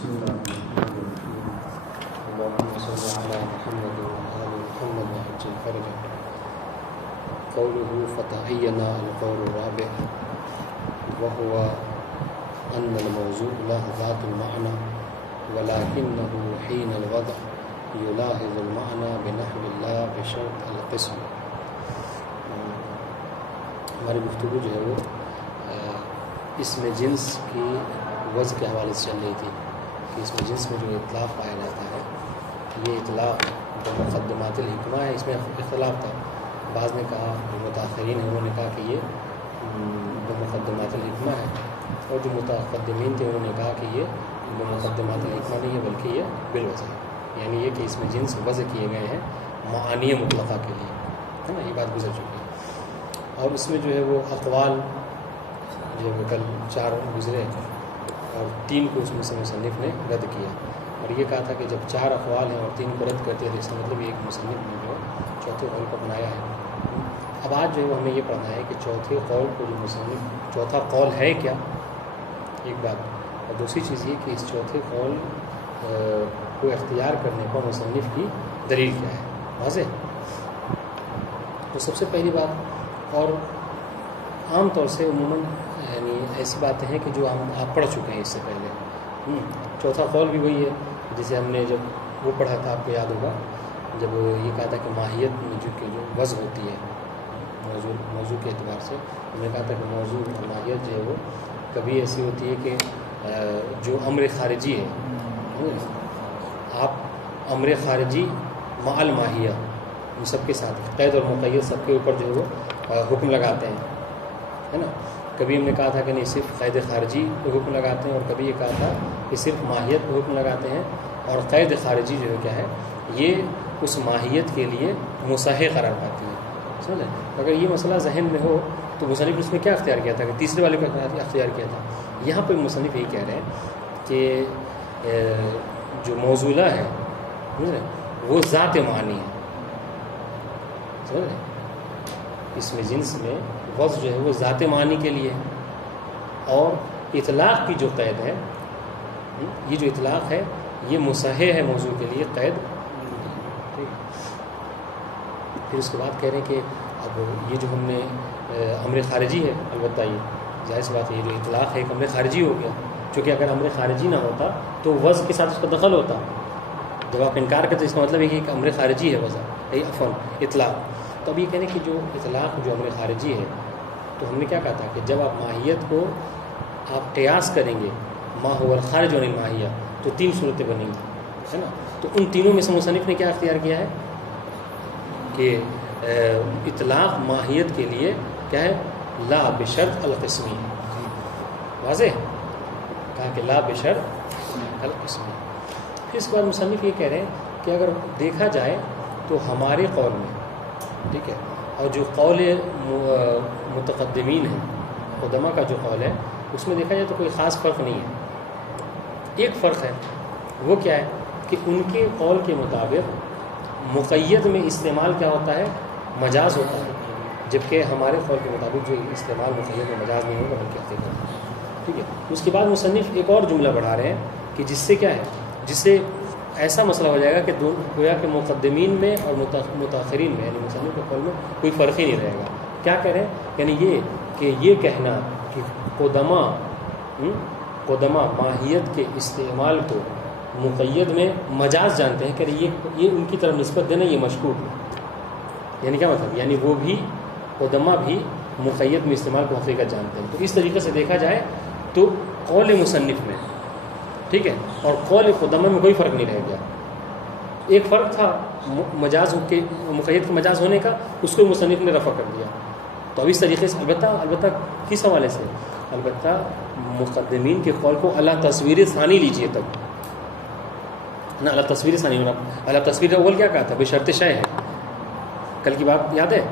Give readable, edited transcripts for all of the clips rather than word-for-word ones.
بسم الله الرحمن الرحيم اللهم صل على محمد وآل محمد وعجل فرجه. قوله فتعين القول الرابع وهو أن الموضوع له ذات المعنى ولكنه حين الوضع يلاحظ المعنى بنحو الله بشرط القسم. ہماری گفتگو جو ہے وہ اسم جنس کی وضع کے حوالے سے چل رہی تھی کہ اسم جنس میں جو اطلاق پایا جاتا ہے یہ اطلاق جو مقدمات الحکمہ ہے اس میں اختلاف تھا. بعض نے کہا جو متاخرین ہیں انہوں نے کہا کہ یہ جو مقدمات الحکمہ ہے اور جو متقدمین تھے انہوں نے کہا کہ یہ جو مقدمات الحکمہ نہیں ہے بلکہ یہ بالوضع ہے، یعنی یہ کہ اسم جنس وضع کیے گئے ہیں معانی مطلقہ کے لیے، ہے نا، یہ بات گزر چکی ہے. اور اس میں جو ہے وہ اقوال جو ہے وہ کل 4 گزرے اور 3 کو اس میں سے مصنف نے رد کیا اور یہ کہا تھا کہ جب 4 اقوال ہیں اور 3 کو رد کرتے ہیں تو اس کا مطلب ایک مصنف نے جو چوتھے قول کو بنایا ہے. اب آج جو ہے وہ ہمیں یہ پڑھنا ہے کہ چوتھے قول کو جو مصنف چوتھا قول ہے کیا، ایک بات، اور دوسری چیز یہ کہ اس چوتھے قول کو اختیار کرنے پر مصنف کی دلیل کیا ہے. واضح؟ تو سب سے پہلی بات، اور عام طور سے عموماً یعنی ایسی باتیں ہیں کہ جو آپ پڑھ چکے ہیں اس سے پہلے. چوتھا قول بھی وہی ہے جسے ہم نے جب وہ پڑھا تھا، آپ کو یاد ہوگا، جب یہ کہا تھا کہ ماہیت میں جو وضع ہوتی ہے موضوع کے اعتبار سے، ہم نے کہا تھا کہ موضوع اور ماہیت جو ہے وہ کبھی ایسی ہوتی ہے کہ جو امر خارجی ہے، آپ امر خارجی مع الماہیہ ان سب کے ساتھ قید اور مقید سب کے اوپر جو ہے وہ حکم لگاتے ہیں، ہے نا. کبھی ہم نے کہا تھا کہ نہیں صرف قید خارجی پہ حکم لگاتے ہیں، اور کبھی یہ کہا تھا کہ صرف ماہیت پہ حکم لگاتے ہیں، اور قید خارجی جو ہے کیا ہے، یہ اس ماہیت کے لیے مصحح قرار پاتی ہے. سمجھیں؟ اگر یہ مسئلہ ذہن میں ہو تو مصنف اس میں کیا اختیار کیا تھا کہ تیسرے والے کا اختیار کیا تھا. یہاں پہ مصنف یہی کہہ رہے ہیں کہ جو موضوعہ ہے وہ ذات معنی ہے. سمجھ رہے؟ اس میں جنس میں وضع جو ہے وہ ذات معنی کے لیے، اور اطلاق کی جو قید ہے، یہ جو اطلاق ہے یہ مصحح ہے موضوع کے لیے، قید. پھر اس کے بعد کہہ رہے ہیں کہ اب یہ جو ہم نے امر خارجی ہے، البتہ یہ ظاہر سی بات ہے، یہ جو اطلاق ہے ایک امر خارجی ہو گیا، چونکہ اگر امر خارجی نہ ہوتا تو وضع کے ساتھ اس کا دخل ہوتا. جب آپ انکار کرتے اس کا مطلب ہے کہ ایک امر خارجی ہے وضع، عفواً اطلاق. تو اب یہ کہنے کہ جو اطلاق جو امر خارجی ہے، تو ہم نے کیا کہا تھا کہ جب آپ ماہیت کو آپ قیاس کریں گے ما هو الخارج عن الماہیہ تو 3 صورتیں بنیں گی، ہے نا. تو ان تینوں میں سے مصنف نے کیا اختیار کیا ہے کہ اطلاق ماہیت کے لیے کیا ہے، لا بشرط القسمی. واضح؟ کہا کہ لا بشرط القسمی. پھر اس کے بعد مصنف یہ کہہ رہے ہیں کہ اگر دیکھا جائے تو ہمارے قول میں، ٹھیک ہے، اور جو قول متقدمین ہے، قدما کا جو قول ہے، اس میں دیکھا جائے تو کوئی خاص فرق نہیں ہے. ایک فرق ہے، وہ کیا ہے کہ ان کے قول کے مطابق مقید میں استعمال کیا ہوتا ہے، مجاز ہوتا ہے، جبکہ ہمارے قول کے مطابق جو استعمال مقید میں مجاز نہیں ہوگا بلکہ حقیقت. ٹھیک ہے. اس کے بعد مصنف ایک اور جملہ بڑھا رہے ہیں کہ جس سے کیا ہے، جس سے ایسا مسئلہ ہو جائے گا کہ گویا کہ مقدمین میں اور متاخرین میں، یعنی مصنف کے قول میں کوئی فرق ہی نہیں رہے گا. کیا کہہ رہے ہیں؟ یعنی یہ کہ یہ کہنا کہ قدما ماہیت کے استعمال کو مقید میں مجاز جانتے ہیں، کہ یہ ان کی طرف نسبت دینا یہ مشکوک ہے. یعنی کیا مطلب؟ یعنی وہ بھی قدما بھی مقید میں استعمال کو حقیقت جانتے ہیں. تو اس طریقے سے دیکھا جائے تو قول مصنف میں، ٹھیک ہے، اور قول قدما میں کوئی فرق نہیں رہ گیا. ایک فرق تھا مجاز کے مقید کے مجاز ہونے کا، اس کو مصنف نے رفع کر دیا. تو اب اس طریقے سے البتہ کس حوالے سے، البتہ مقدمین کے قول کو اللہ تصویر ثانی لیجئے تب نا، اللہ تصویر ثانی ہونا. اللہ تصویر اول کیا کہا تھا؟ بشرط شے ہے. کل کی بات یاد ہے؟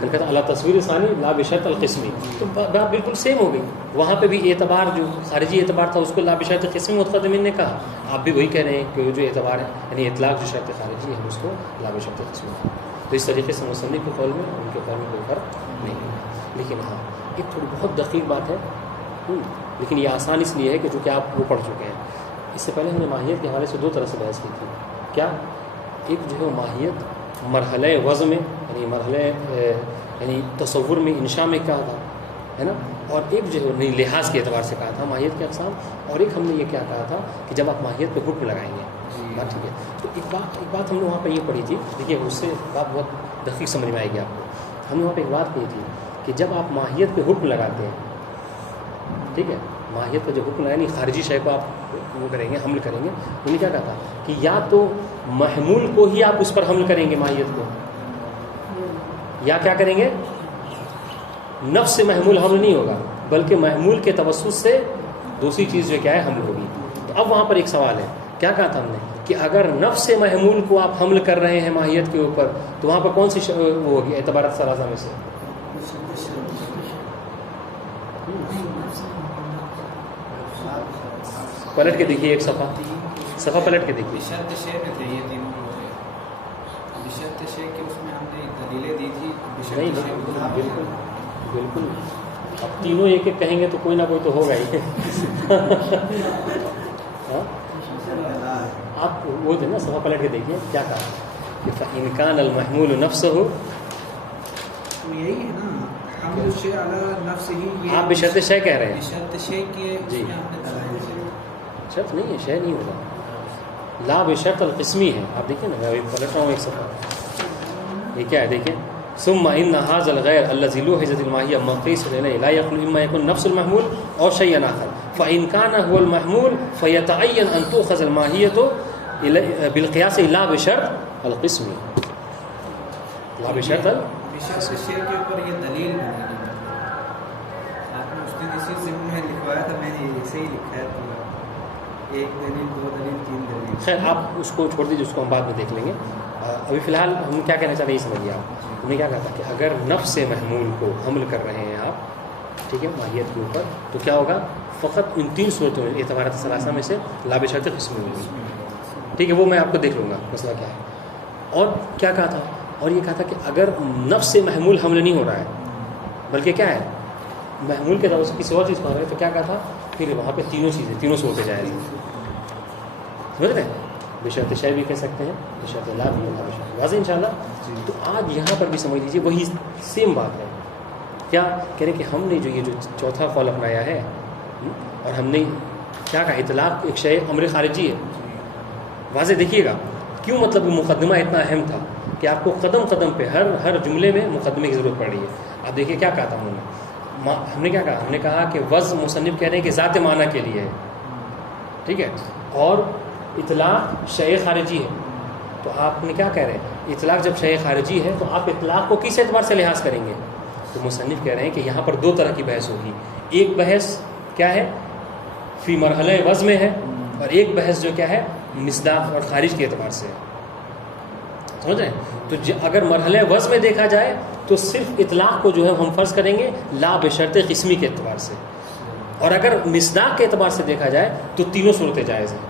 کل کہتا اللہ تصویر ثانی لا بشرط القسمی. تو بات بالکل سیم ہو گئی. وہاں پہ بھی اعتبار جو خارجی اعتبار تھا اس کو لا بشرط القسمی متقدمین نے کہا. آپ بھی وہی کہہ رہے ہیں کہ جو اعتبار ہے یعنی اطلاق جو شرط خارجی ہے اس کو لا بشرط القسمی. تو اس طریقے سے مصنف کے قول میں ان کے قول میں کوئی فرق نہیں ہے. لیکن ہاں ایک تھوڑی بہت دقیق بات ہے، لیکن یہ آسان اس لیے ہے کہ چونکہ آپ وہ پڑھ چکے ہیں. اس سے پہلے ہم نے ماہیت کے حوالے سے دو طرح سے بحث کی تھی. کیا ایک جو ہے وہ ماہیت مرحلہ وضع میں یعنی مرحلہ یعنی تصور میں انشاء میں کہا تھا ہے نا, اور ایک جو ہے لحاظ کے اعتبار سے کہا تھا ماہیت کے اقسام, اور ایک ہم نے یہ کیا کہا تھا کہ جب آپ ماہیت پہ حکم لگائیں گے بات ٹھیک ہے. تو ایک بات ہم نے وہاں پہ یہ پڑھی تھی, دیکھیے اس سے بات بہت دقیق سمجھ میں آئے گی آپ کو. ہم نے وہاں پہ ایک بات کہی تھی کہ جب آپ ماہیت پہ حکم لگاتے ہیں, ٹھیک ہے, ماہیت پہ جو حکم لگائیں یعنی خارجی شے کو آپ وہ کریں گے, حمل کریں گے, انہوں نے کیا کہا تھا کہ یا تو محمول کو ہی آپ اس پر حمل کریں گے ماہیت کو, یا کیا کریں گے نفس سے محمول حمل نہیں ہوگا بلکہ محمول کے توسط سے دوسری چیز جو کیا ہے حمل ہوگی. تو اب وہاں پر ایک سوال ہے, کیا کہا تھا ہم نے کہ اگر نفس سے محمول کو آپ حمل کر رہے ہیں ماہیت کے اوپر تو وہاں پر کون سی وہ ہوگی اعتبارات ثلاثہ میں سے؟ پلٹ کے دیکھیے ایک صفحہ پلٹ کے دیکھیے. نہیں بالکل اب تینوں ایک ایک کہیں گے تو کوئی نہ کوئی تو ہوگا ہی. آپ وہ تھے نا, صفحہ پلٹ کے دیکھیے کیا کہا کہ فَإِنْ المحمول نفس ہو, یہی ہے نا آپ بشرط شے کہہ رہے ہیں. جی شرط نہیں ہے, شے نہیں ہوگا, لا بشرط القسمی ہے. آپ دیکھیں نا, میں ابھی پلٹ رہا ہوں ایک صفحہ, یہ کیا ہے دیکھیں, ثم ان هذا الغير الذي لوحظت الماهيه مقيس عليه لا يخلو اما يكون نفس المحمول او شيء اخر, فان كان هو المحمول فيتعين ان تؤخذ الماهيه بالقياس لا بشرط القسم, لا بشرط الشيء کے اوپر یہ دلیل بنے گی. آپ نے اس دن اسی ضمن میں لکھوایا تھا, میں نے ایسے ہی لکھا ہے پورا, ایک دلیل, دو دلیل, تین دلیل. خیر آپ اس کو چھوڑ دیجیے, اس کو ہم بعد میں دیکھ لیں گے. ابھی فی الحال ہم کیا کہنا چاہ رہے ہیں یہ سمجھیے آپ. ہم نے کیا کہا تھا کہ اگر نفس محمول کو حمل کر رہے ہیں آپ, ٹھیک ہے, ماہیت کے اوپر, تو کیا ہوگا, فقط ان تین صورتوں میں اعتبارات ثلاثہ میں سے لا بشرط قسمی ہوگی. ٹھیک ہے, وہ میں آپ کو دیکھ لوں گا مسئلہ کیا ہے. اور کیا کہا تھا, اور یہ کہا تھا کہ اگر نفس سے محمول حمل نہیں ہو رہا ہے بلکہ کیا ہے محمول کے طور سے کسی اور چیز کو آ رہا ہے, تو کیا کہا تھا پھر وہاں پہ تینوں چیزیں, تینوں صورتیں جائز ہیں. سمجھ رہے ہیں, بشرط شے بھی کہہ سکتے ہیں, بشرط لا بھی, لا بشرط واضح انشاءاللہ. تو آج یہاں پر بھی سمجھ لیجیے وہی سیم بات ہے. کیا کہہ رہے کہ ہم نے جو یہ جو چوتھا قول اپنایا ہے, اور ہم نے کیا کہا اطلاق ایک شے امر خارجی ہے. واضح دیکھیے گا کیوں, مطلب مقدمہ اتنا اہم تھا کہ آپ کو قدم قدم پہ ہر جملے میں مقدمے کی ضرورت پڑ رہی ہے. آپ دیکھیے کیا کہا تھا ہم نے کیا کہا, ہم نے کہا کہ وضع مصنف کہہ رہے ہیں کہ ذات معنی کے لیے ہے, ٹھیک ہے, اور اطلاق شے خارجی ہے. تو آپ نے کیا کہہ رہے ہیں, اطلاق جب شے خارجی ہے تو آپ اطلاق کو کس اعتبار سے لحاظ کریں گے. تو مصنف کہہ رہے ہیں کہ یہاں پر دو طرح کی بحث ہوگی. ایک بحث کیا ہے فی مرحلہ وضع میں ہے, اور ایک بحث جو کیا ہے مصداق اور خارج کے اعتبار سے ہے. سمجھ رہے ہیں. تو اگر مرحلہ وضع میں دیکھا جائے تو صرف اطلاق کو جو ہے ہم فرض کریں گے لا بشرط قسمی کے اعتبار سے, اور اگر مصداق کے اعتبار سے دیکھا جائے تو تینوں صورتیں جائز ہیں.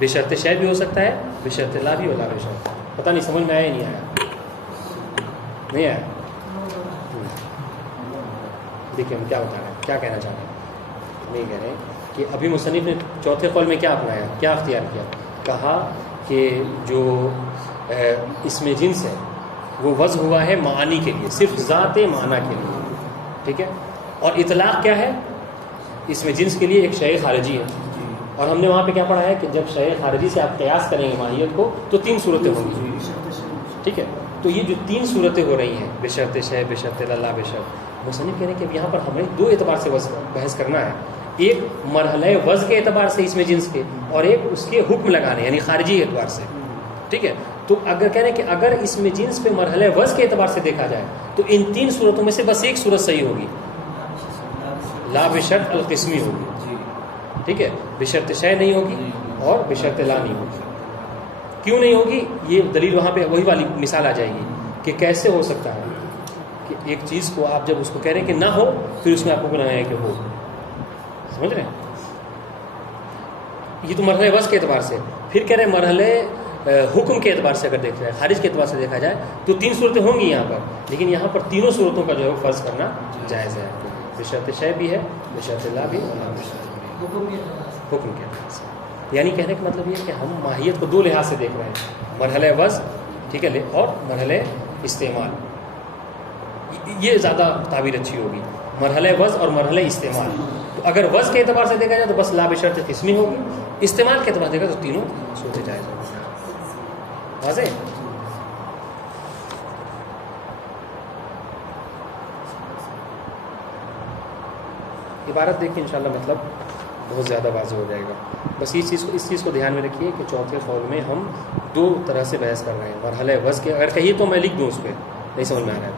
بشرط شے بھی ہو سکتا ہے, بشرط لا بھی, اور لا بشرط. پتہ نہیں سمجھ میں آیا نہیں آیا, نہیں آیا. دیکھیے ہم کیا بتا رہے ہیں, کیا کہنا چاہ رہے ہیں. نہیں کہہ رہے ہیں کہ ابھی مصنف نے چوتھے قول میں کیا اپنایا, کیا اختیار کیا, کہا کہ جو اس میں جنس ہے وہ وضع ہوا ہے معانی کے لیے, صرف ذات معنی کے لیے, ٹھیک ہے, اور اطلاق کیا ہے اس میں جنس کے لیے ایک شے خارجی ہے. اور ہم نے وہاں پہ کیا پڑھا ہے کہ جب شے خارجی سے آپ قیاس کریں گے ماہیت کو تو تین صورتیں ہوں گی, ٹھیک ہے. تو یہ جو تین صورتیں ہو رہی ہیں بشرط شے, بشرط لا بشرط, مصنف کہہ رہے ہیں کہ اب یہاں پر ہمیں دو اعتبار سے بحث کرنا ہے. ایک مرحلہ وضع کے اعتبار سے اس میں جنس کے, اور ایک اس کے حکم لگانے یعنی خارجی اعتبار سے, ٹھیک ہے. تو اگر کہہ رہے ہیں کہ اگر اس میں جنس پہ مرحلہ وضع کے اعتبار سے دیکھا جائے تو ان تین صورتوں میں سے بس ایک صورت صحیح ہوگی, لا بشرط القسمی ہوگی, ٹھیک ہے. بشرط شے نہیں ہوگی اور بشرط لا نہیں ہوگی. کیوں نہیں ہوگی, یہ دلیل وہاں پہ وہی والی مثال آ جائے گی کہ کیسے ہو سکتا ہے کہ ایک چیز کو آپ جب اس کو کہہ رہے ہیں کہ نہ ہو پھر اس میں آپ کو بنایا ہے کہ ہو. سمجھ رہے ہیں, یہ تو مرحلہ وضع کے اعتبار سے. پھر کہہ رہے ہیں مرحلہ حکم کے اعتبار سے اگر دیکھا جائے, خارج کے اعتبار سے دیکھا جائے تو تین صورتیں ہوں گی یہاں پر, لیکن یہاں پر تینوں صورتوں کا جو ہے فرض کرنا جائز ہے. بشرط شے بھی ہے, بشرط لا بھی, حکم کے اعتبار سے. یعنی کہنے کا مطلب یہ ہے کہ ہم ماہیت کو دو لحاظ سے دیکھ رہے ہیں، مرحلہ وضع، ٹھیک ہے، اور مرحلہ استعمال. یہ زیادہ تعبیر اچھی ہوگی، مرحلہ وضع اور مرحلہ استعمال. تو اگر وضع کے اعتبار سے دیکھا جائے تو بس لا بشرط قسمی ہوگی، استعمال کے اعتبار سے دیکھا تو تینوں صورت جائز ہوگی. واضح؟ عبارت دیکھیں انشاءاللہ مطلب بہت زیادہ واضح ہو جائے گا. بس اس چیز کو دھیان میں رکھیے کہ چوتھے قول میں ہم دو طرح سے بحث کر رہے ہیں. مرحلہ وضع کے اگر کہیے تو میں لکھ دوں اس پہ، نہیں سمجھ میں آ رہا ہے.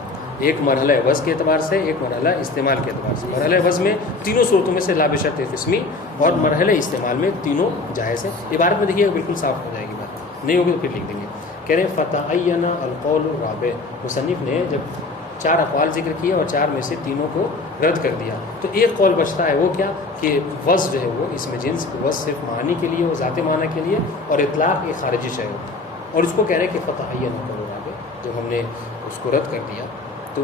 ایک مرحلہ وضع کے اعتبار سے، ایک مرحلہ استعمال کے اعتبار سے. مرحلہ وضع میں تینوں صورتوں میں سے لا بشرط قسمی، اور مرحلہ استعمال میں تینوں جائز ہیں. عبارت میں دیکھیے بالکل صاف ہو جائے گی بات، نہیں ہوگی تو پھر لکھ دیں گے. کہہ رہے ہیں فتعین القول الرابع. مصنف نے جب 4 اقوال ذکر کیے اور 4 میں سے تینوں کو رد کر دیا تو ایک قول بچتا ہے. وہ کیا کہ وضع جو ہے وہ اس میں جنس وضع صرف معنی کے لیے، وہ ذات معنی کے لیے، اور اطلاق ایک خارجی شے ہو. اور اس کو کہہ رہے ہیں کہ فتعین القول الرابع. جب ہم نے اس کو رد کر دیا تو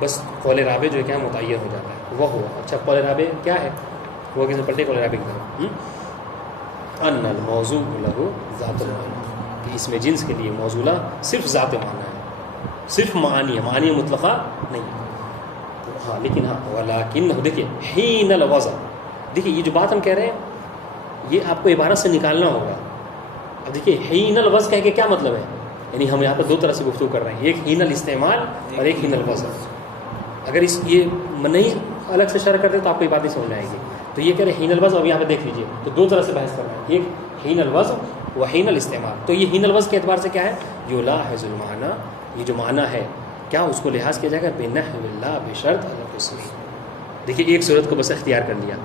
بس قول رابع جو ہے کیا متعین ہو جاتا ہے، وہ ہوا. اچھا قول رابع کیا ہے؟ وہ کسی پلٹے قول رابع کی طرف ان الموضوع له ذات المعنی، کہ اس میں جنس کے لیے موضوعہ صرف ذات معنی ہے، صرف معانی ہے، معانی مطلقہ نہیں. ہاں لیکن ہاں ولیکن دیکھیے حین الوضع، دیکھیے یہ جو بات ہم کہہ رہے ہیں یہ آپ کو عبارت سے نکالنا ہوگا. اب دیکھیے حین الوضع کہہ کے کیا مطلب ہے؟ یعنی ہم یہاں پر دو طرح سے گفتگو کر رہے ہیں، ایک حین الاستعمال اور ایک حین الوضع. اگر یہ نہیں الگ سے شرح کرتے تو آپ کو یہ بات نہیں سمجھ آئے گی. تو یہ کہہ رہے ہیں حین الوضع. اب یہاں پہ دیکھ لیجیے تو دو طرح سے بحث کر رہے ہیں، ایک حین الوضع و حین الاستعمال. تو یہ حین الوضع کے اعتبار سے کیا ہے؟ یلاحظ المعنی، یہ جو معنی ہے کیا اس کو لحاظ کیا جائے گا بنحو لا بشرط القسمی. دیکھیے ایک صورت کو بس اختیار کر لیا،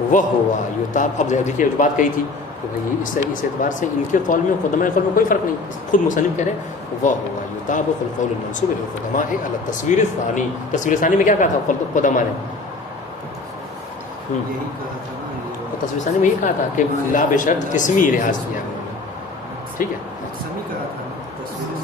وہ ہوا یتاب. اب دیکھیے جو بات کہی تھی کہ بھائی اس اعتبار سے ان کے قول میں قدماء قول میں کوئی فرق نہیں. خود مصنف کہہ رہے ہیں وہ ہوا یطابق القول المنسوب للقدماء علی التصویر الثانی. تصویر ثانی میں کیا کہا تھا قدماء نے؟ یہی کہا تھا نا، تصویر ثانی میں یہ کہا تھا کہ لا بشرط قسمی لحاظ کیا انہوں نے. ٹھیک ہے، سمی کہا تھا نا، تصویر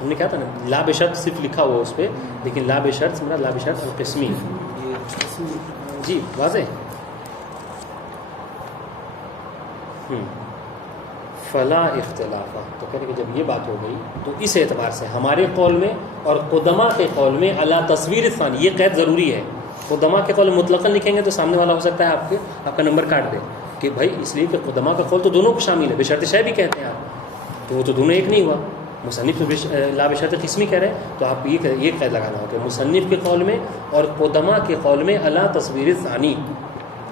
ہم نے کیا تھا نا لا بشرط صرف لکھا ہوا اس پہ، لیکن لا بشرط مراد لا بشرط القسمی. جی واضح. فلا اختلاف. تو کہتے ہیں کہ جب یہ بات ہو گئی تو اس اعتبار سے ہمارے قول میں اور قدماء کے قول میں علی تصویر ثانی، یہ قید ضروری ہے. قدماء کے قول مطلقاً لکھیں گے تو سامنے والا ہو سکتا ہے آپ کا نمبر کاٹ دے کہ بھائی اس لیے کہ قدماء کا قول تو دونوں کو شامل ہے، بشرط شے بھی کہتے ہیں آپ، تو وہ تو دونوں ایک نہیں ہوا. مصنف لا بشرط قسمی کہہ رہے ہیں تو آپ یہ قید لگانا ہو کہ مصنف کے قول میں اور قدماء کے قول میں علی تصویر ثانی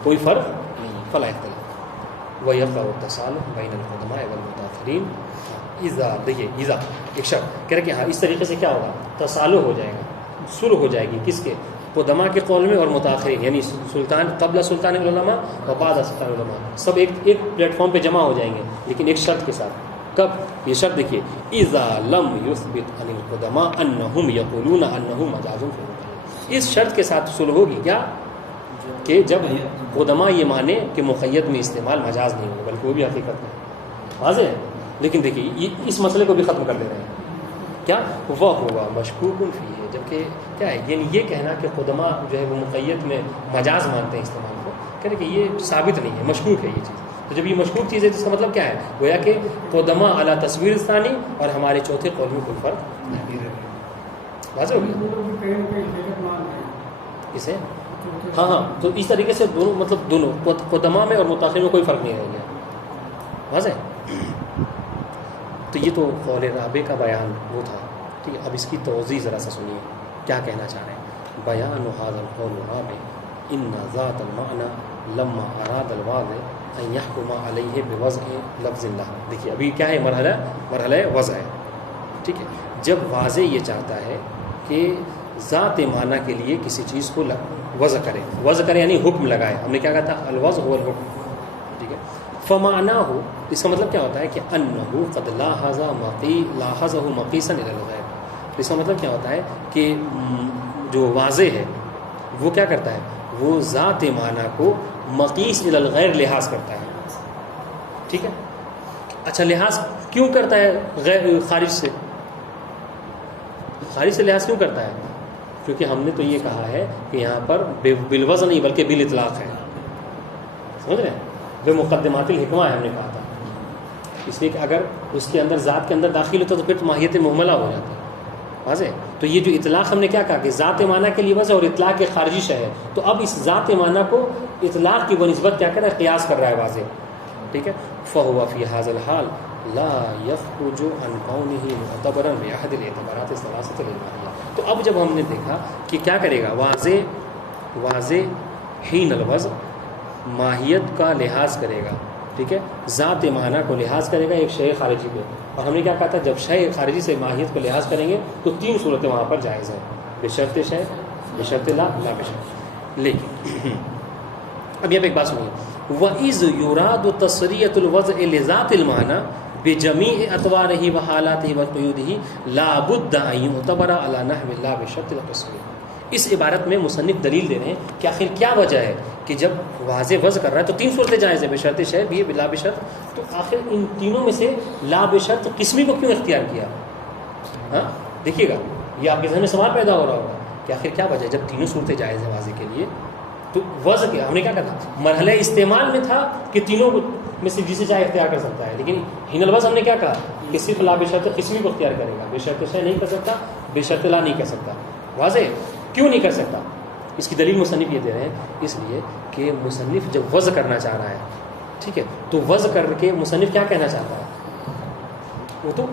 کوئی فرق نہیں. فلا اختلاف. وَيَقَعُ التَّصَالُحُ بَيْنَ الْقُدَمَاءِ وَالْمُتَأَخِّرِينَ. اذا ایک شرط کہہ رہے کہ ہاں اس طریقے سے کیا ہوگا؟ تصالح ہو جائے گا، صلح ہو جائے گی. کس کے؟ قدماء کے قول میں اور متاخرین، یعنی سلطان قبل سلطان العلماء اور بعد سلطان العلماء، سب ایک پلیٹ فارم پہ جمع ہو جائیں گے، لیکن ایک شرط کے ساتھ. کب؟ یہ شرط دیکھیے اذا لم يثبت عن القدماء انهم يقولون انه مجاز في المقيد. اس شرط کے ساتھ صلح ہوگی کیا کہ جب قدماء یہ مانے کہ مقید میں استعمال مجاز نہیں ہوگا بلکہ وہ بھی حقیقت ہے. واضح ہے. لیکن دیکھیے اس مسئلے کو بھی ختم کر دے رہے ہیں. کیا وہ ہوگا مشکوک فیہ، جبکہ کیا ہے یعنی یہ کہنا کہ قدماء جو ہے وہ مقید میں مجاز مانتے ہیں استعمال کو، کہہ رہے کہ یہ ثابت نہیں ہے، مشکوک ہے یہ چیز. تو جب یہ مشکوک چیز ہے تو اس کا مطلب کیا ہے؟ گویا کہ قدماء علی تصویر ثانی اور ہمارے چوتھے قول میں کوئی فرق نہیں. واضح ہو گیا اسے؟ ہاں تو اس طریقے سے دونوں مطلب دونوں قدماء میں اور متاخرین میں کوئی فرق نہیں رہ گیا. واضح. تو یہ تو قول رابع کا بیان وہ تھا. ٹھیک ہے، اب اس کی توضیح ذرا سا سنیے کیا کہنا چاہ رہے ہیں. بیان ھذا القول الرابع ان ذات المعنى لما اراد الواضع ان يحكم عليه بوضع لفظ الله. دیکھیے ابھی کیا ہے؟ مرحلہ وضع ہے. ٹھیک ہے، جب واضح یہ چاہتا ہے کہ ذات معنی کے لیے کسی چیز کو وضع کرے یعنی حکم لگائے. ہم نے کیا کہا تھا؟ الوضع هو الحکم. ٹھیک ہے، فمعناه اس کا مطلب کیا ہوتا ہے کہ انه قد لاحظه مقیسا الى الغیر. اس کا مطلب کیا ہوتا ہے کہ جو واضح ہے وہ کیا کرتا ہے؟ وہ ذات معنی کو مقیس الى الغیر لحاظ کرتا ہے. ٹھیک ہے. اچھا لحاظ کیوں کرتا ہے؟ غیر خارج سے لحاظ کیوں کرتا ہے؟ کیونکہ ہم نے تو یہ کہا ہے کہ یہاں پر بالوزن نہیں بلکہ بالاطلاق ہے، سمجھ رہے ہیں؟ بے مقدمات الحکمہ ہے ہم نے کہا تھا، اس لیے کہ اگر اس کے اندر ذات کے اندر داخل ہوتا تو پھر ماہیت مہملہ ہو جاتی ہے، واضح؟ تو یہ جو اطلاق ہم نے کیا کہا کہ ذات معنی کے لیے وضع اور اطلاق کے خارجی شے ہے، تو اب اس ذات معنی کو اطلاق کی بنسبت کیا کر رہا ہے؟ قیاس کر رہا ہے، واضح؟ ٹھیک ہے. فهو في هذا الحال لا يخرج عن كونه معتبرا بأحد الاعتبارات الثلاثة للماهية. تو اب جب ہم نے دیکھا کہ کیا کرے گا، واضح حین الوضع ماہیت کا لحاظ کرے گا، ٹھیک ہے، ذات معنی کو لحاظ کرے گا ایک شے خارجی پہ. اور ہم نے کیا کہا تھا، جب شے خارجی سے ماہیت کو لحاظ کریں گے تو تین صورتیں وہاں پر جائز ہیں، بشرط شے، بشرط لا، لا بشرط. لیکن اب یہ ایک بات سنیے، وَإِذْ يُرَادُ تَصْرِيَةُ الْوَضْعِ لِذَاتِ الْمَعْنَى بِجَمِيعِ أَطْوَارِهِ وَحَالَاتِهِ وَقُيُودِهِ لَا بُدَّ أَن يُعْتَبَرَ عَلَى نَحْوِ اللَّهِ بِشَرْطِ الْقِسْمِ. اس عبارت میں مصنف دلیل دے رہے ہیں کہ آخر کیا وجہ ہے کہ جب واضح وضع کر رہا ہے تو تین صورتیں جائز ہیں، بشرط شے بھی لا بشرط، تو آخر ان تینوں میں سے لا بشرط قسمی کو کیوں اختیار کیا؟ ہاں دیکھیے گا، یہ آپ کے ذہن میں سوال پیدا ہو رہا ہوگا کہ آخر کیا وجہ ہے جب تینوں صورتیں جائز ہیں واضح کے لیے، تو وضع کیا ہم نے کیا کہا تھا، مرحلہ استعمال میں تھا کہ تینوں میں سے جسے چاہے اختیار کر سکتا ہے، لیکن حین الوضع ہم نے کیا کہا کہ صرف لا بشرط قسمی کو اختیار کرے گا، بشرط شے نہیں کر سکتا، بشرط لا نہیں کر سکتا. واضح کیوں نہیں کر سکتا؟ اس کی دلیل مصنف یہ دے رہے ہیں، اس لیے کہ مصنف جب وضع کرنا چاہ رہا ہے، ٹھیک ہے، تو وضع کر کے مصنف کیا کہنا چاہتا ہے، وہ تو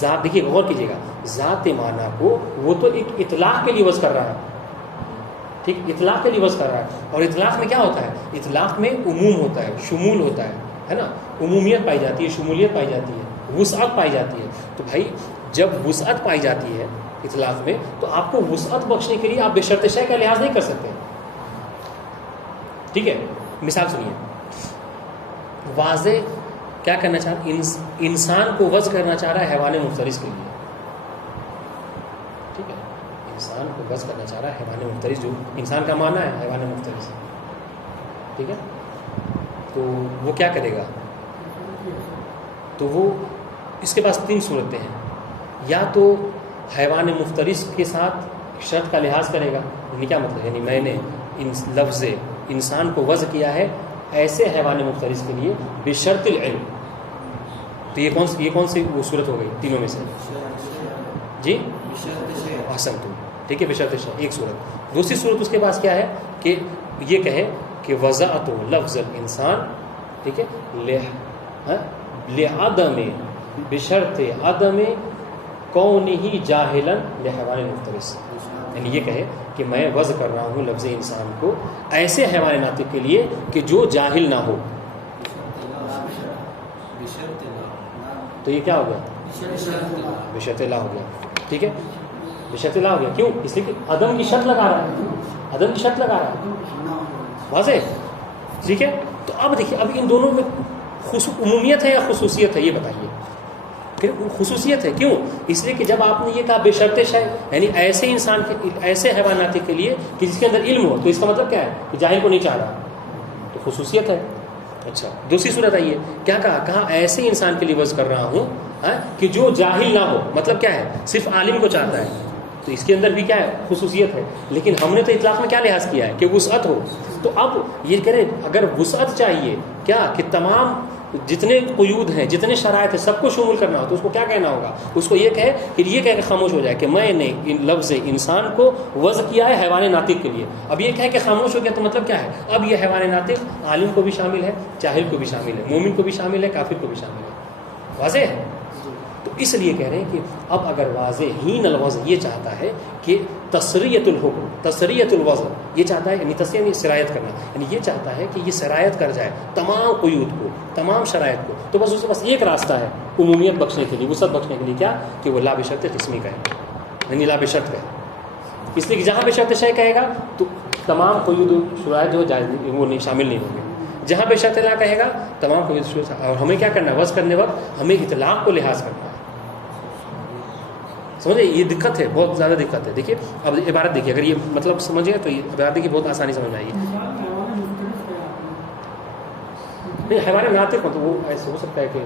ذات، دیکھیے غور کیجیے گا، ذات معنی کو وہ تو ایک اطلاق کے لیے وضع کر رہا ہے، ٹھیک، اطلاق کے لیے وضع کر رہا ہے. اور اطلاق میں کیا ہوتا ہے، اطلاق میں عموم ہوتا ہے، شمول ہوتا ہے نا، عمومیت پائی جاتی ہے، شمولیت پائی جاتی ہے، وسعت پائی جاتی ہے. تو بھائی جب وسعت پائی جاتی ہے اطلاق میں تو آپ کو وسعت بخشنے کے لیے آپ بشرط شے کا لحاظ نہیں کر سکتے، ٹھیک ہے. مثال سنیے، واضح کیا کرنا چاہ رہا ہے، انسان کو وضع کرنا چاہ رہا ہے حیوان مفترس کے لیے، ٹھیک ہے، انسان کو وضع کرنا چاہ رہا ہے حیوان مفترس، جو انسان کا معنی ہے حیوان مفترس، ٹھیک ہے. تو وہ کیا کرے گا، تو وہ اس کے پاس تین صورتیں ہیں، یا تو حیوان مفترس کے ساتھ شرط کا لحاظ کرے گا، یعنی کیا مطلب، یعنی میں نے لفظ انسان کو وضع کیا ہے ایسے حیوان مفترس کے لیے بشرط العلم. تو یہ کون سی وہ صورت ہو گئی تینوں میں سے؟ جی احسن تم، ٹھیک ہے، بشرط شے ایک صورت. دوسری صورت اس کے پاس کیا ہے کہ یہ کہے کہ وضعت لفظ الانسان، ٹھیک ہے، لعدم بشرط عدم کونہ جاہلا لحیوان مفترس، یعنی یہ کہے کہ میں وضع کر رہا ہوں لفظ انسان کو ایسے حیوان ناطق کے لیے کہ جو جاہل نہ ہو. تو یہ کیا ہو گیا، بشرط لا ہو گیا، ٹھیک ہے، بشرط لا ہو گیا. کیوں؟ اس لیے کہ عدم کی شرط لگا رہا ہے، عدم کی شرط لگا رہا ہے، واضح، ٹھیک ہے. تو اب دیکھیے، اب ان دونوں میں عمومیت ہے یا خصوصیت ہے، یہ بتائیے. پھر خصوصیت ہے، کیوں؟ اس لیے کہ جب آپ نے یہ کہا بشرط شے، یعنی ایسے انسان کے، ایسے حیوانات کے لیے کہ جس کے اندر علم ہو، تو اس کا مطلب کیا ہے کہ جاہل کو نہیں چاہ رہا، تو خصوصیت ہے. اچھا، دوسری صورت آئیے، کیا کہا ایسے انسان کے لیے وضع کر رہا ہوں کہ جو جاہل نہ ہو، مطلب کیا ہے، صرف عالم کو چاہتا ہے، تو اس کے اندر بھی کیا ہے، خصوصیت ہے. لیکن ہم نے تو اطلاق میں کیا لحاظ کیا ہے کہ وسعت ہو. تو اب یہ کریں، اگر وسعت چاہیے کیا کہ تمام جتنے قیود ہیں، جتنے شرائط ہیں، سب کو شمول کرنا ہو، تو اس کو کیا کہنا ہوگا، اس کو یہ کہے کہ یہ کہہ کے خاموش ہو جائے کہ میں نے لفظ انسان کو وضع کیا ہے حیوان ناطق کے لیے. اب یہ کہے کہ خاموش ہو گیا تو مطلب کیا ہے، اب یہ حیوان ناطق عالم کو بھی شامل ہے، جاہل کو بھی شامل ہے، مومن کو بھی شامل ہے، کافر کو بھی شامل ہے. واضح ہے؟ تو اس لیے کہہ رہے ہیں کہ اب اگر واضح ہی الوضع یہ چاہتا ہے کہ تصریت الحکم، تصریت الوضع یہ چاہتا ہے، یعنی تصریح یعنی سرایت کرنا، یعنی یہ چاہتا ہے کہ یہ سرایت کر جائے تمام قیود کو، تمام شرائط کو، تو بس اس کے پاس ایک راستہ ہے عمومیت بخشنے کے لیے، وسعت بخشنے کے لیے، کیا کہ وہ لا بشرط قسمی کا ہے، یعنی لا بشرط کا ہے. اس لیے کہ جہاں بشرط شے کہے گا تو تمام قیود و شرائط جو جائز وہ نہیں، شامل نہیں ہوں گے. جہاں بشرط لا کہے گا تمام قیود، اور ہمیں کیا کرنا ہے، وضع کرنے وقت ہمیں اطلاق کو لحاظ کرنا ہے. سمجھے، یہ دقت ہے، بہت زیادہ دقت ہے. دیکھیے اب عبارت دیکھیے، اگر یہ مطلب سمجھے تو یہ عبارت دیکھیے بہت آسانی سمجھ آئے گی. نہیں، حیوان ناطق مطلب وہ ایسے ہو سکتا ہے کہ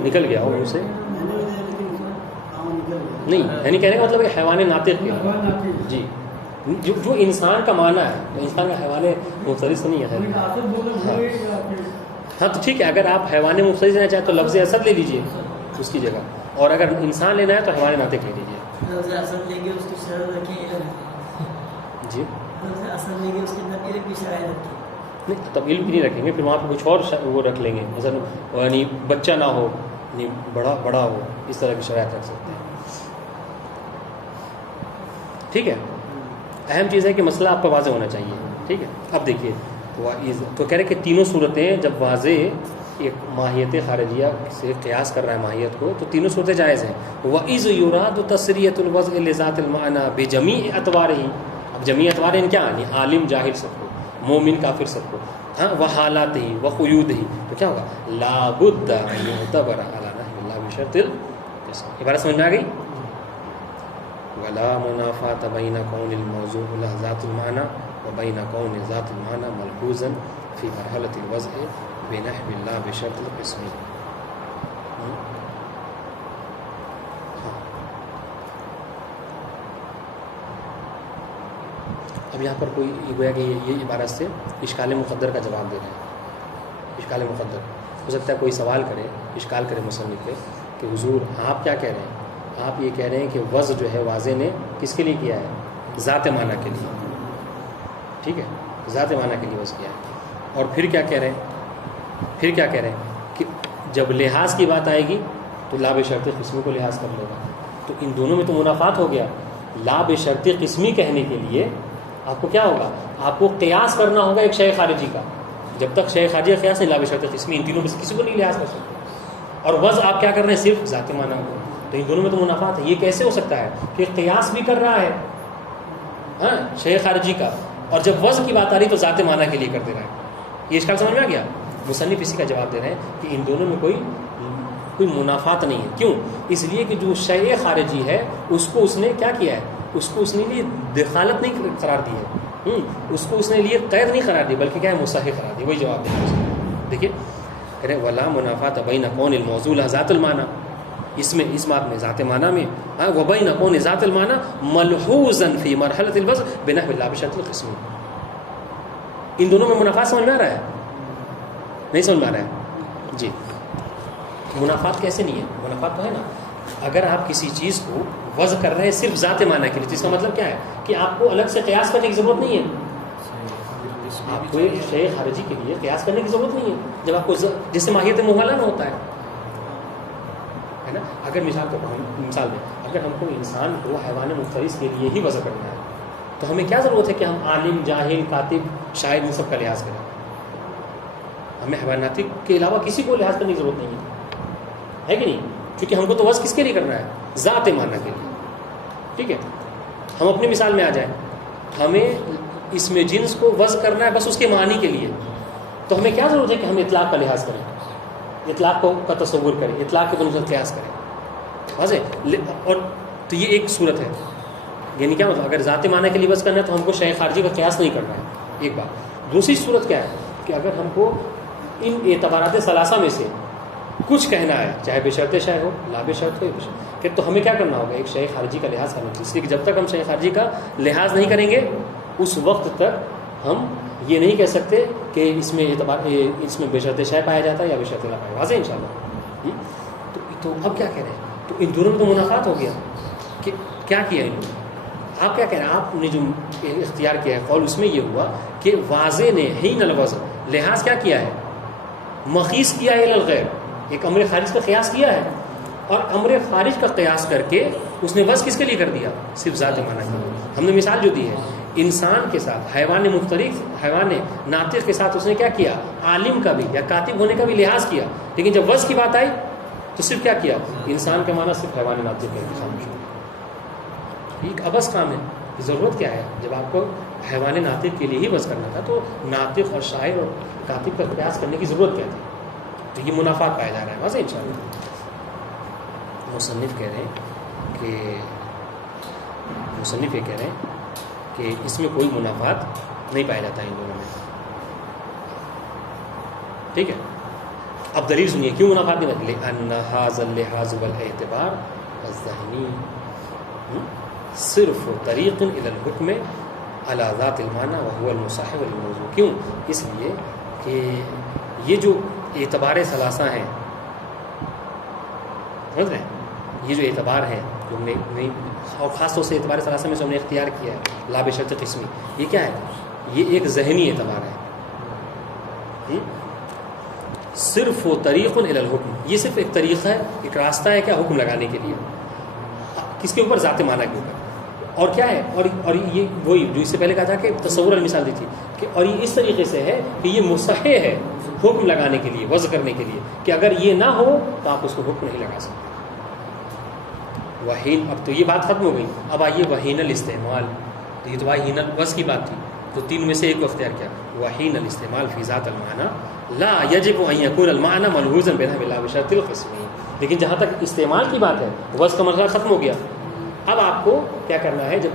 نکل گیا ہو منہ سے، نہیں، یعنی کہنے کا مطلب ہے حیوان ناطق کے، جی جو انسان کا معنی ہے، انسان کا حیوان مفترس نہیں ہے. ہاں تو ٹھیک ہے، اگر آپ حیوان مفترس لینا چاہیں تو لفظ اسد لے لیجئے اس کی جگہ، اور اگر انسان لینا ہے تو حیوان ناطق لے لیجئے. جی نہیں، تب علم بھی نہیں رکھیں گے، پھر وہاں پہ کچھ اور وہ رکھ لیں گے، مثلا یعنی بچہ نہ ہو، یعنی بڑا ہو، اس طرح کی شرائط رکھ سکتے ہیں. ٹھیک ہے، اہم چیز ہے کہ مسئلہ آپ کو واضح ہونا چاہیے. ٹھیک ہے، اب دیکھیے تو کہہ رہے کہ تینوں صورتیں جب واضح ایک ماہیت خارجیہ سے قیاس کر رہا ہے ماہیت کو، تو تینوں صورتیں جائز ہیں. وَإِذْ يُرَادُ تَصْرِيَةُ الْوَضْعِ لِذَاتِ الْمَعْنَى بِجَمِيعِ أَطْوَارِهِ. اب جمیع اطوار کیا یعنی عالم جاہل سب کو، مومن کافر سب کو. ہاں وحالاتہ وقیودہ، تو کیا ہوگا؟ لا بد ان یعتبر علی نحو اللہ بشرط القسم. عبارت سمجھ میں آ گئی؟ ولا منافات بین کون الموضوع له ذات المعنى وبین کون ذات المعنى ملحوظا فی مرحلۃ الوضع بنحو اللہ بشرط القسم. اب یہاں پر کوئی گویا کہ یہ عبارت سے اشکال مقدر کا جواب دے رہے ہیں. اشکال مقدر ہو سکتا ہے کوئی سوال کرے، اشکال کرے مصنف پہ کہ حضور آپ کیا کہہ رہے ہیں؟ آپ یہ کہہ رہے ہیں کہ وضع جو ہے واضح نے کس کے لیے کیا ہے؟ ذات معنی کے لیے. ٹھیک ہے، ذات معنی کے لیے وضع کیا ہے. اور پھر کیا کہہ رہے ہیں؟ پھر کیا کہہ رہے ہیں کہ جب لحاظ کی بات آئے گی تو لا بشرط قسمی کو لحاظ کر لے گا. تو ان دونوں میں تو منافات ہو گیا. لا بشرط قسمی کہنے کے لیے آپ کو کیا ہوگا؟ آپ کو قیاس کرنا ہوگا ایک شے خارجی کا. جب تک شے خارجی کا قیاس نہیں، لا بشرط قسمی، ان تینوں میں سے کسی کو نہیں لحاظ کر سکتے. اور وضع آپ کیا کر رہے ہیں؟ صرف ذات معنی کو. تو ان دونوں میں تو منافات ہے. یہ کیسے ہو سکتا ہے کہ قیاس بھی کر رہا ہے ہاں شے خارجی کا، اور جب وضع کی بات آ رہی تو ذات معنی کے لیے کر دے رہا ہے؟ یہ اشکال سمجھ میں آ گیا؟ مصنف اسی کا جواب دے رہے ہیں کہ ان دونوں میں کوئی منافات نہیں ہے. کیوں؟ اس لیے کہ جو شے خارجی ہے اس کو اس نے کیا کیا ہے؟ اس کو اس نے لیے دخالت نہیں قرار دی ہے، اس کو اس نے لیے قید نہیں قرار دی، بلکہ کیا ہے؟ مصحح قرار دی. وہی جواب دیں گے. دیکھیے کہہ رہے ولا منافات بین کون الموضوع ذات المعنی، اس میں اس بات میں ذات معنی میں وبین کون ذات المعنی ملحوظا فی مرحلۃ الوضع بنحو لا بشرط القسم. ان دونوں میں منافات سمجھ میں آ رہا ہے؟ نہیں سمجھ میں آ رہا ہے؟ جی منافات کیسے نہیں ہے؟ منافات تو ہے نا. اگر آپ کسی چیز کو وضع کر رہے ہیں صرف ذات معنی کے لیے، تو اس کا مطلب کیا ہے کہ آپ کو الگ سے قیاس کرنے کی ضرورت نہیں ہے. آپ کو شے خارجی کے لیے قیاس کرنے کی ضرورت نہیں ہے جب آپ کو جس سے ماہیت مغالہ نہ ہوتا ہے نا. اگر مثال میں اگر ہم کو انسان کو حیوان مفترس کے لیے ہی وضع کرنا ہے تو ہمیں کیا ضرورت ہے کہ ہم عالم جاہل کاتب شاعر ان سب کا لحاظ کریں؟ ہمیں حیوانات کے علاوہ کسی کو لحاظ کرنے کی ضرورت نہیں ہے کہ نہیں؟ کیونکہ ہم کو تو وضع کس کے لیے کرنا ہے؟ ذات معنی کے لیے. ٹھیک ہے، ہم اپنی مثال میں آ جائیں. ہمیں اس میں جنس کو وضع کرنا ہے بس اس کے معنی کے لیے، تو ہمیں کیا ضرورت ہے کہ ہم اطلاق کا لحاظ کریں، اطلاق کا تصور کریں، اطلاق کے بنسبت قیاس کریں. واضح؟ اور تو یہ ایک صورت ہے. یعنی کیا مطلب؟ اگر ذات معنی کے لیے وضع کرنا ہے تو ہم کو شے خارجی کا قیاس نہیں کرنا ہے. ایک بات. دوسری صورت کیا ہے کہ اگر ہم کو ان اعتبارات ثلاثہ میں سے کچھ کہنا ہے، چاہے بشرط شے ہو، لا بشرط ہو، کہ تو ہمیں کیا کرنا ہوگا؟ ایک شے خارجی کا لحاظ کرنا چاہیے. اس لیے کہ جب تک ہم شے خارجی کا لحاظ نہیں کریں گے اس وقت تک ہم یہ نہیں کہہ سکتے کہ اس میں بشرط شے پایا جاتا ہے یا بشرط لا پایا. واضح انشاءاللہ. تو اب کیا کہہ رہے ہیں؟ تو ان دونوں میں تو منافات ہو گیا کہ کیا کیا انہوں نے. آپ کیا کہہ رہے ہیں؟ آپ نے جو اختیار کیا ہے قول، اس میں یہ ہوا کہ واضح نے حین الوضع لحاظ کیا کیا ہے؟ مقیس کیا ہے الغیر، ایک امر خارج کا قیاس کیا ہے، اور امر خارج کا قیاس کر کے اس نے وضع کس کے لیے کر دیا؟ صرف ذات معنی کے لیے. ہم نے مثال جو دی ہے انسان کے ساتھ حیوان مختلف، حیوان ناطق کے ساتھ اس نے کیا کیا؟ عالم کا بھی یا کاتب ہونے کا بھی لحاظ کیا. لیکن جب وضع کی بات آئی تو صرف کیا کیا؟ انسان کا معنی صرف حیوان ناطق کا خاموش ہو. ایک ابس کام ہے. ضرورت کیا ہے؟ جب آپ کو حیوان ناطق کے لیے ہی وضع کرنا تھا تو ناطق اور شاعر اور کاتب کا قیاس کرنے کی ضرورت کیا تھی؟ تو یہ منافات پایا جا رہا ہے. واضح انشاءاللہ. مصنف یہ کہہ رہے ہیں کہ اس میں کوئی منافات نہیں پایا جاتا ہے ان دونوں میں. ٹھیک ہے، اب دلیل سنیے کیوں منافات نہیں پاتے. لأن هذا اللحاظ والاعتبار الذهني صرف طریق الى الحکم علی ذات المعنی وهو المصحح للموضوع. کیوں؟ اس لیے کہ یہ جو اعتبار ثلاثہ ہیں، سمجھ رہے ہیں، یہ جو اعتبار ہیں جو ہم نے اور خاص طور سے اعتبار ثلاثہ میں سے ہم نے اختیار کیا ہے لا بشرط قسمی، یہ کیا ہے؟ یہ ایک ذہنی اعتبار ہے. صرف و طریق الی الحکم، یہ صرف ایک طریقہ ہے، ایک راستہ ہے کیا حکم لگانے کے لیے. کس کے اوپر؟ ذات معنی کے اوپر. اور کیا ہے؟ اور یہ وہی جو اس سے پہلے کہا تھا کہ تصور مثال دی تھی کہ اور یہ اس طریقے سے ہے کہ یہ مصحح ہے حکم لگانے کے لیے، وضع کرنے کے لیے، کہ اگر یہ نہ ہو تو آپ اس کو حکم نہیں لگا سکتے. وحین، اب تو یہ بات ختم ہو گئی. اب آئیے وحین الاستعمال. تو یہ تو وحین الوضع کی بات تھی، تو تین میں سے ایک کو اختیار کیا. وحین الاستعمال فی ذات المعنی لا یجب ان یکون المعنی ملحوظا بنحو لا بشرط القسم. لیکن جہاں تک استعمال کی بات ہے، وضع کا مرحلہ ختم ہو گیا. اب آپ کو کیا کرنا ہے؟ جب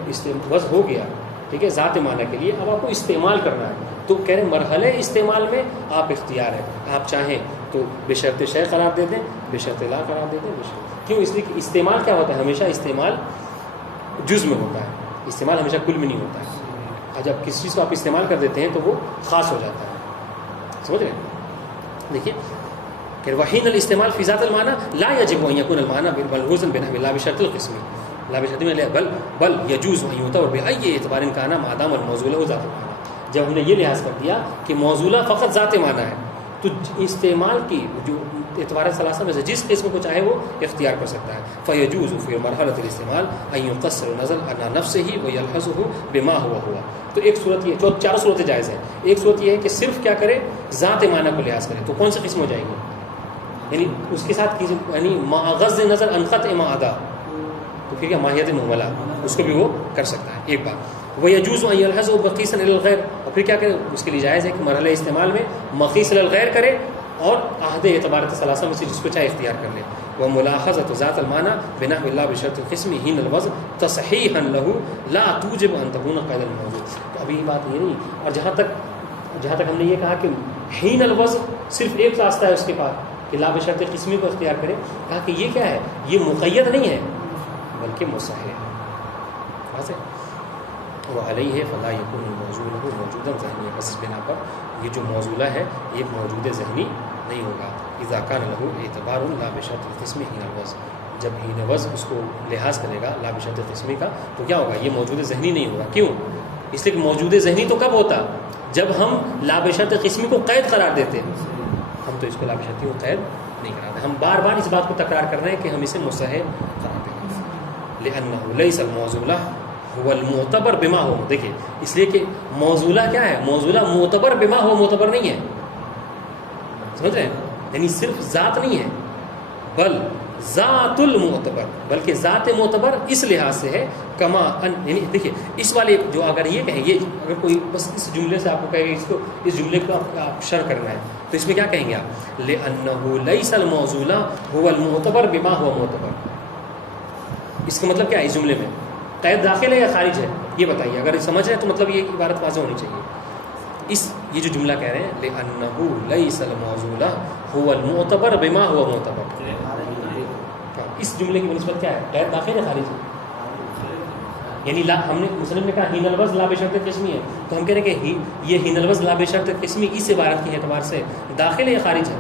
وضع ہو گیا، ٹھیک ہے، ذات معنی کے لیے، اب آپ کو استعمال کرنا ہے. تو کہہ رہے ہیں مرحلے استعمال میں آپ اختیار ہے، آپ چاہیں تو بشرط شیء قرار دے دیں، بشرط لا قرار دے دیں. کیوں؟ اس لیے کہ استعمال کیا ہوتا ہے؟ ہمیشہ استعمال جز میں ہوتا ہے، استعمال ہمیشہ کل میں نہیں ہوتا ہے. اور جب کسی چیز کو آپ استعمال کر دیتے ہیں تو وہ خاص ہو جاتا ہے. سمجھ رہے ہیں؟ دیکھیے کہ وحین الاستعمال فی ذات المعنی لا یجب ان یکون المعنی ملحوظا بنحو لا بشرط القسم لا بشرط بل یجوز ان یعتبر بأی اعتبار کان ما دام الموضوع له ذات المعنی. جب ہم نے یہ لحاظ کر دیا کہ موضوع فقط ذات معنی ہے، تو استعمال کی جو اعتبار ثلاثہ میں سے جس قسم کو چاہے وہ اختیار کر سکتا ہے. فیجوز فی مرحلۃ الاستعمال ان یقصر النظر عن نفسه ویلحظه بما هو. تو ایک صورت یہ، چاروں صورتیں جائز ہیں. ایک صورت یہ ہے کہ صرف کیا کرے؟ ذات معنی کو لحاظ کرے. تو کون سی قسم ہو جائے گی؟ یعنی اس کے ساتھ یعنی غض نظر عن قطع ما عدا، تو پھر کیا ماہیت مہملہ، اس کو بھی وہ کر سکتا ہے. ایک بات. ویجوز ان یلحظ بقیسا الی الغیر، اور پھر کیا کرے؟ اس کے لیے جائز ہے کہ مرحلہ استعمال میں مقیس الی الغیر کرے اور عہد اعتبارات ثلاثہ میں سے جس کو چاہے اختیار کر لے. وملاحظۃ ذات المعنی بنحو لا بشرط القسم حین الوضع تصحیحا له لا توجب ان تكون قید الموضوع. تو ابھی بات یہ نہیں. اور جہاں تک ہم نے یہ کہا کہ حین الوضع صرف ایک راستہ ہے اس کے پاس کہ لا بشرط قسمی کو اختیار کرے، کہا کہ یہ کیا ہے؟ یہ مقید نہیں ہے بلکہ مصحح ہے. واضح؟ وعلیہ فلا یکون الموضوع له موجودا ذہنی. بس اس بنا پر یہ جو موضوع ہے یہ موجود ذہنی نہیں ہوگا. اذا کان له اعتبار لا بشرط القسم حین الوضع، جب حین وضع اس کو لحاظ کرے گا لا بشرط قسمی کا، تو کیا ہوگا؟ یہ موجود ذہنی نہیں ہوگا. کیوں؟ اس لیے کہ موجود ذہنی تو کب ہوتا؟ جب ہم لا بشرط قسمی کو قید قرار دیتے ہیں. ہم تو اس کو لا بشرطی کو قید نہیں کراتے. ہم بار بار اس بات کو تکرار کر رہے ہیں کہ ہم اسے مصحح قرار دیں. لأنه ليس الموضوع هو المعتبر بما هو. دیکھیں اس لیے کہ موضوع کیا ہے؟ موضوع معتبر بما هو معتبر نہیں ہے. سمجھ رہے ہیں؟ یعنی صرف ذات نہیں ہے، بل ذات المعتبر، بلکہ ذات معتبر اس لحاظ سے ہے کما ان. یعنی دیکھیے اس والے جو اگر یہ کہیں، یہ اگر کوئی بس اس جملے سے آپ کو کہے گا اس جملے کو آپ شرح کرنا ہے، تو اس میں کیا کہیں گے آپ؟ لأنه ليس الموضوع هو المعتبر بما هو معتبر. اس کا مطلب کیا ہے؟ اس جملے میں قید داخل ہے یا خارج ہے؟ یہ بتائیے. اگر سمجھ رہے ہیں تو مطلب یہ عبارت واضح ہونی چاہیے. یہ جو جملہ کہہ رہے ہیں لأنه ليس الموضوع هو المعتبر بما هو معتبر، اس جملے کی نسبت کیا ہے؟ قید داخل ہے خارج ہے؟ یعنی ہم نے مسلم نے کہا حین الوضع لا بشرط قسمی ہے، تو ہم کہہ رہے ہیں کہ یہ حین الوضع لا بشرط قسمی اس عبارت کے اعتبار سے داخل ہے یا خارج ہے؟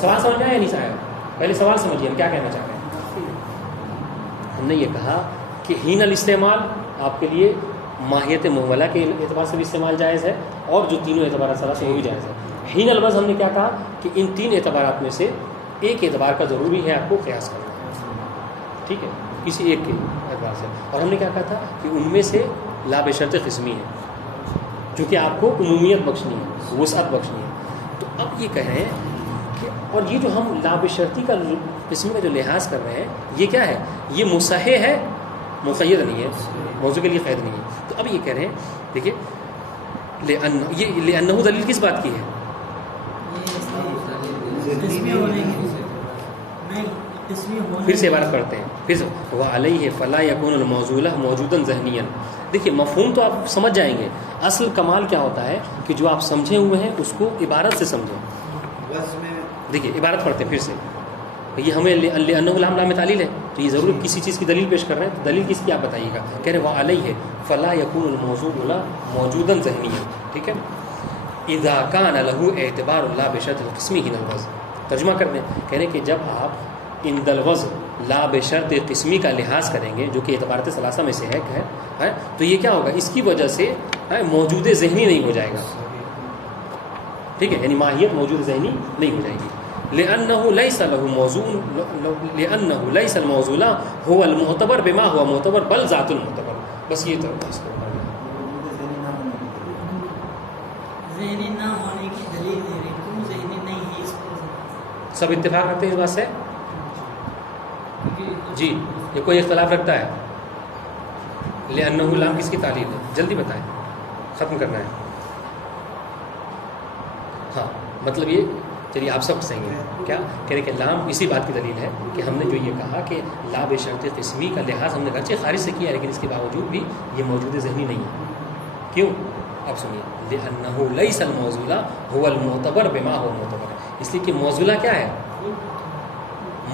سوال سمجھ میں آیا یا نہیں آیا؟ پہلے سوال سمجھیے ہم کیا کہنا چاہ رہے ہیں. ہم نے یہ کہا کہ حین الاستعمال آپ کے لیے ماہیت مہملہ کے اعتبار سے بھی استعمال جائز ہے، اور جو تینوں اعتبارات ثلاثہ وہ بھی جائز ہے. حین الوضع ہم نے کیا کہا کہ ان تین اعتبارات میں سے ایک اعتبار کا ضروری ہے آپ کو قیاس کرنا، ٹھیک ہے، کسی ایک کے اعتبار سے. اور ہم نے کیا کہا تھا کہ ان میں سے لا بشرط قسمی ہے، چونکہ آپ کو عمومیت بخشنی ہے، وسعت بخشنی ہے. تو اب یہ کہہ رہے ہیں کہ اور یہ جو ہم لا بشرطی کا قسمی کا جو لحاظ کر رہے ہیں یہ کیا ہے؟ یہ مصحح ہے، مقید نہیں ہے، موضوع کے لیے قید نہیں ہے. تو اب یہ کہہ رہے ہیں دیکھیے لأنہ دلیل کس بات کی ہے؟ پھر سے عبارت پڑھتے ہیں، پھر سے وعلیہ فلا یکون الموضوع موجودا ذہنیا. دیکھیے مفہوم تو آپ سمجھ جائیں گے، اصل کمال کیا ہوتا ہے کہ جو آپ سمجھے ہوئے ہیں اس کو عبارت سے سمجھیں. دیکھیے عبارت پڑھتے ہیں پھر سے، یہ ہمیں لأنہ لام لام تعلیل ہے، تو یہ ضرور کسی چیز کی دلیل پیش کر رہے ہیں، تو دلیل کس کی آپ بتائیے گا؟ کہہ رہے وعلیہ ہے فلا یکون الموضوع موجودا ذہنیا، ٹھیک ہے، اذا کان له اعتبار لا بشرط القسم ہی الوضع. ترجمہ کر دیں، کہہ رہے کہ جب آپ ان الوضع لا بشرط قسمی کا لحاظ کریں گے جو کہ اعتبارات ثلاثہ میں سے ہے تو یہ کیا ہوگا؟ اس کی وجہ سے موجود ذہنی نہیں ہو جائے گا، ٹھیک ہے، یعنی ماہیت موجود ذہنی نہیں ہو جائے گی. لأنه ليس له موضوع، لأنه ليس الموضوع هو المعتبر بما هو معتبر بل ذات المعتبر. بس یہ تو اس کو ذہنی نہ ہونے کی دلیل دے رہے، کیوں ذہنی نہیں ہے اس کو؟ سب اتفاق رکھتے ہیں اس بات سے؟ جی، یہ کوئی اختلاف رکھتا ہے؟ لأنه لام کس کی تعلیل ہے؟ جلدی بتائیں، ختم کرنا ہے. ہاں مطلب یہ، چلیے آپ سب سہیں گے کیا کہہ رہے کہ لام اسی بات کی دلیل ہے کہ ہم نے جو یہ کہا کہ لا بشرط قسمی کا لحاظ ہم نے گرچہ خارج سے کیا ہے لیکن اس کے باوجود بھی یہ موجود ذہنی نہیں ہے. کیوں؟ اب سنیے، لأنه ليس الموضوع هو المعتبر بما هو معتبر، اس لیے کہ موضوع کیا ہے؟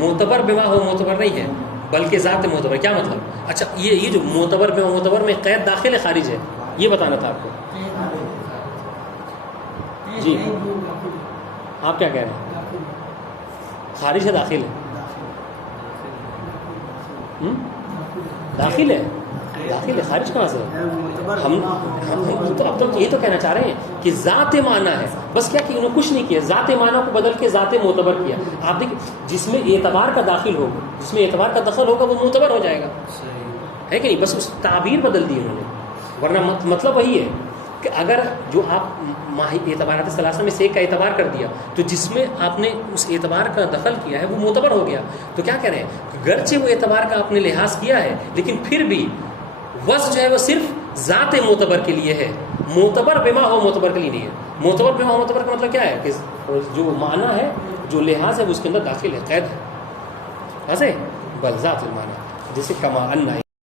معتبر بما هو معتبر نہیں ہے بلکہ ذات معتبر. کیا مطلب؟ اچھا یہ جو معتبر بما معتبر میں قید داخل ہے خارج ہے، یہ بتانا تھا آپ کو. جی آپ کیا کہہ رہے ہیں؟ خارج ہے داخل ہے؟ داخل ہے، داخل ہے، خارج کہاں سے ہے؟ ہم تو اب تک یہ تو کہنا چاہ رہے ہیں کہ ذات معنی ہے، بس کیا کہ انہوں نے کچھ نہیں کیا، ذات معنی کو بدل کے ذات معتبر کیا. آپ دیکھیں جس میں اعتبار کا داخل ہوگا، جس میں اعتبار کا دخل ہوگا وہ معتبر ہو جائے گا، ہے کہ نہیں؟ بس اس تعبیر بدل دی انہوں نے، ورنہ مطلب وہی ہے کہ اگر جو آپ اعتبارات ثلاثہ میں سے ایک کا اعتبار کر دیا تو جس میں آپ نے اس اعتبار کا دخل کیا ہے وہ معتبر ہو گیا. تو کیا کہہ رہے ہیں؟ گرچہ وہ اعتبار کا آپ نے لحاظ کیا ہے لیکن پھر بھی وصف جو ہے وہ صرف ذات معتبر کے لیے ہے، معتبر بما ہو معتبر کے لیے نہیں ہے. معتبر بما ہو معتبر کا مطلب کیا ہے کہ جو معنی ہے، جو لحاظ ہے وہ اس کے اندر داخل ہے، قید ہے. ایسے بل ذات المعنی، جیسے کما ان